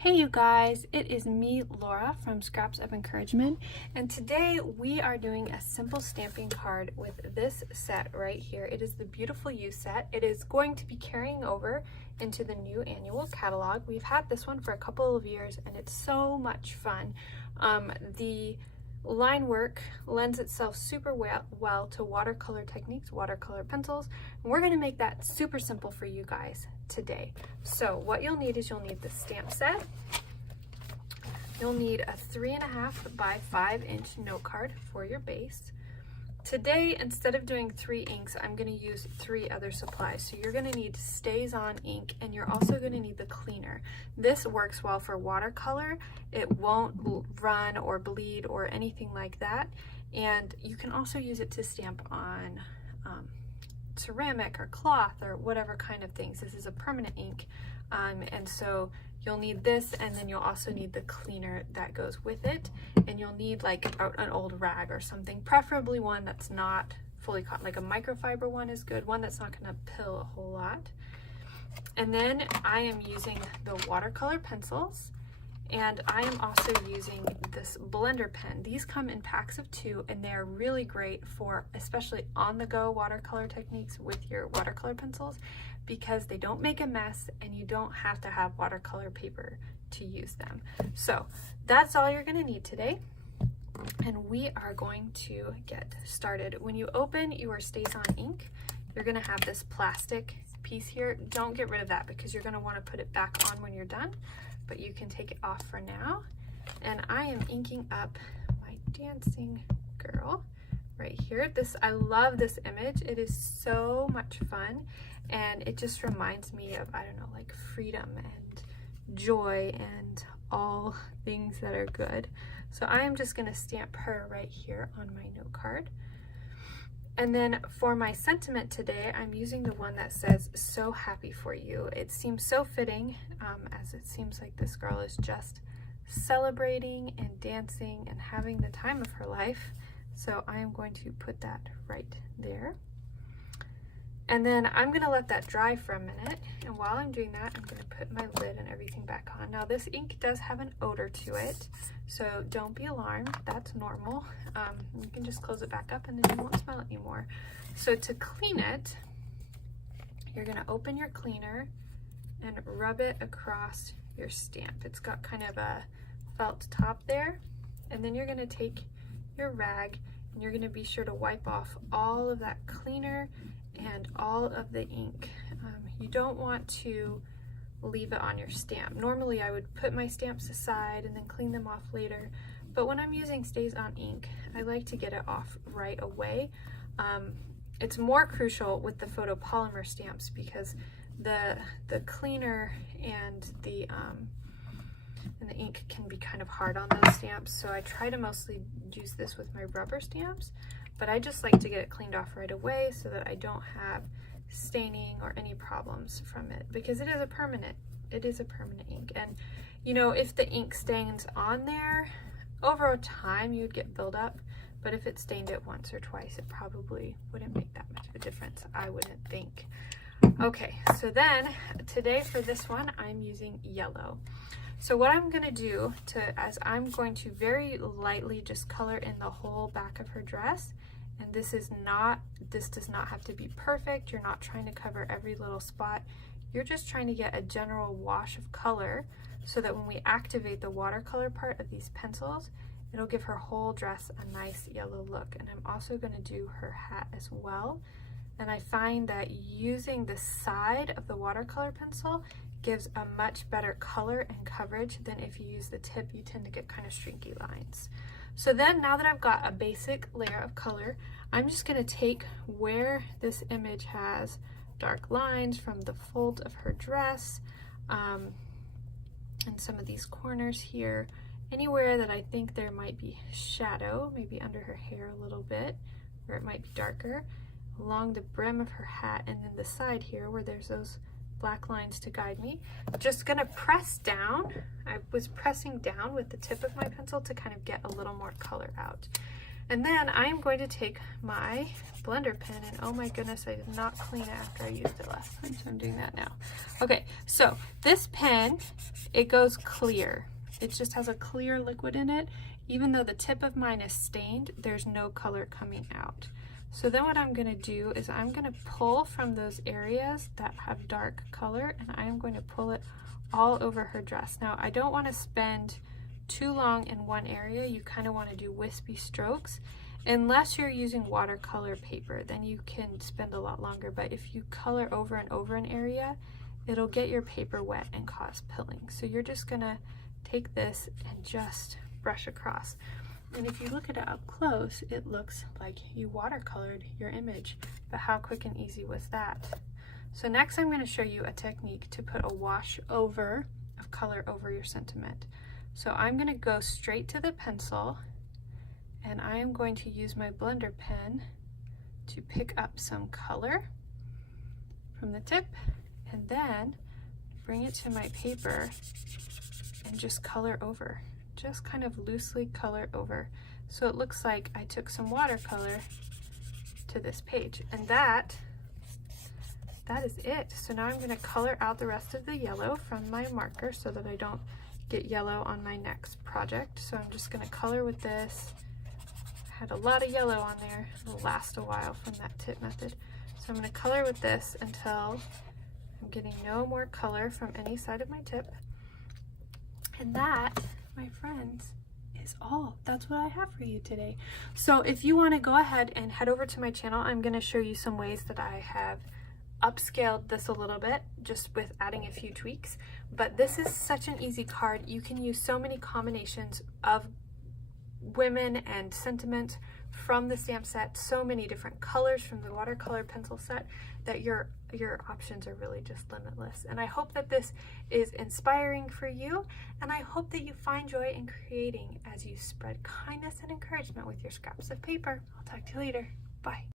Hey you guys, it is me, Laura from Scraps of Encouragement, and today we are doing a simple stamping card with this set right here. It is the Beautiful You set. It is going to be carrying over into the new annual catalog. We've had this one for a couple of years and it's so much fun. The line work lends itself super well to watercolor techniques, watercolor pencils, and we're going to make that super simple for you guys today. So what you'll need is you'll need the stamp set, you'll need a 3.5 by 5 inch note card for your base. Today, instead of doing 3 inks, I'm going to use 3 other supplies. So you're going to need Stazon ink, and you're also going to need the cleaner. This works well for watercolor. It won't run or bleed or anything like that. And you can also use it to stamp on ceramic or cloth or whatever kind of things. This is a permanent ink. And so you'll need this, and then you'll also need the cleaner that goes with it, and you'll need like an old rag or something, preferably one that's not fully cotton. Like a microfiber one is good, one that's not going to pill a whole lot. And then I am using the watercolor pencils, and I am also using this blender pen. These come in packs of 2, and they're really great for especially on-the-go watercolor techniques with your watercolor pencils, because they don't make a mess and you don't have to have watercolor paper to use them. So that's all you're going to need today, and we are going to get started. When you open your Stazon ink, you're going to have this plastic piece here. Don't get rid of that because you're going to want to put it back on when you're done, but you can take it off for now. And I am inking up my dancing girl right here. I love this image. It is so much fun, and it just reminds me of, I don't know, like freedom and joy and all things that are good. So I am just going to stamp her right here on my note card. And then for my sentiment today, I'm using the one that says, "So happy for you." It seems so fitting, as it seems like this girl is just celebrating and dancing and having the time of her life. So I am going to put that right there. And then I'm going to let that dry for a minute. And while I'm doing that, I'm going to put my lid and everything back on. Now this ink does have an odor to it, so don't be alarmed. That's normal. You can just close it back up and then you won't smell it anymore. So to clean it, you're going to open your cleaner and rub it across your stamp. It's got kind of a felt top there. And then you're going to take your rag and you're going to be sure to wipe off all of that cleaner and all of the ink. You don't want to leave it on your stamp. Normally I would put my stamps aside and then clean them off later, but when I'm using Stazon ink, I like to get it off right away. It's more crucial with the photopolymer stamps because the cleaner and the ink can be kind of hard on those stamps, so I try to mostly use this with my rubber stamps, but I just like to get it cleaned off right away so that I don't have staining or any problems from it, because it is a permanent ink. And you know, if the ink stains on there, over time you'd get buildup, but if it stained it once or twice, it probably wouldn't make that much of a difference, I wouldn't think. Okay, so then today for this one, I'm using yellow. So what I'm going to do as I'm going to very lightly just color in the whole back of her dress, and this does not have to be perfect. You're not trying to cover every little spot. You're just trying to get a general wash of color so that when we activate the watercolor part of these pencils, it'll give her whole dress a nice yellow look. And I'm also going to do her hat as well. And I find that using the side of the watercolor pencil gives a much better color and coverage than if you use the tip. You tend to get kind of streaky lines. So then, now that I've got a basic layer of color, I'm just going to take where this image has dark lines from the fold of her dress, and some of these corners here, anywhere that I think there might be shadow, maybe under her hair a little bit, where it might be darker, along the brim of her hat, and then the side here where there's those black lines to guide me. Just gonna press down. I was pressing down with the tip of my pencil to kind of get a little more color out. And then I'm going to take my blender pen, and oh my goodness, I did not clean it after I used it last time, so I'm doing that now. Okay, so this pen, it goes clear. It just has a clear liquid in it. Even though the tip of mine is stained, there's no color coming out. So then what I'm gonna do is I'm gonna pull from those areas that have dark color, and I am going to pull it all over her dress. Now, I don't wanna spend too long in one area. You kind of want to do wispy strokes. Unless you're using watercolor paper, then you can spend a lot longer. But if you color over and over an area, it'll get your paper wet and cause pilling. So you're just gonna take this and just brush across. And if you look at it up close, it looks like you watercolored your image. But how quick and easy was that? So next I'm going to show you a technique to put a wash over of color over your sentiment. So I'm going to go straight to the pencil, and I am going to use my blender pen to pick up some color from the tip, and then bring it to my paper and just color over. Just kind of loosely color over. So it looks like I took some watercolor to this page, and that is it. So now I'm going to color out the rest of the yellow from my marker so that I don't get yellow on my next project. So I'm just going to color with this. I had a lot of yellow on there. It'll last a while from that tip method. So I'm going to color with this until I'm getting no more color from any side of my tip. And that, my friends, is all. That's what I have for you today. So if you want to go ahead and head over to my channel, I'm going to show you some ways that I have upscaled this a little bit, just with adding a few tweaks. But this is such an easy card. You can use so many combinations of women and sentiment from the stamp set, so many different colors from the watercolor pencil set, that your options are really just limitless. And I hope that this is inspiring for you, and I hope that you find joy in creating as you spread kindness and encouragement with your scraps of paper. I'll talk to you later. Bye.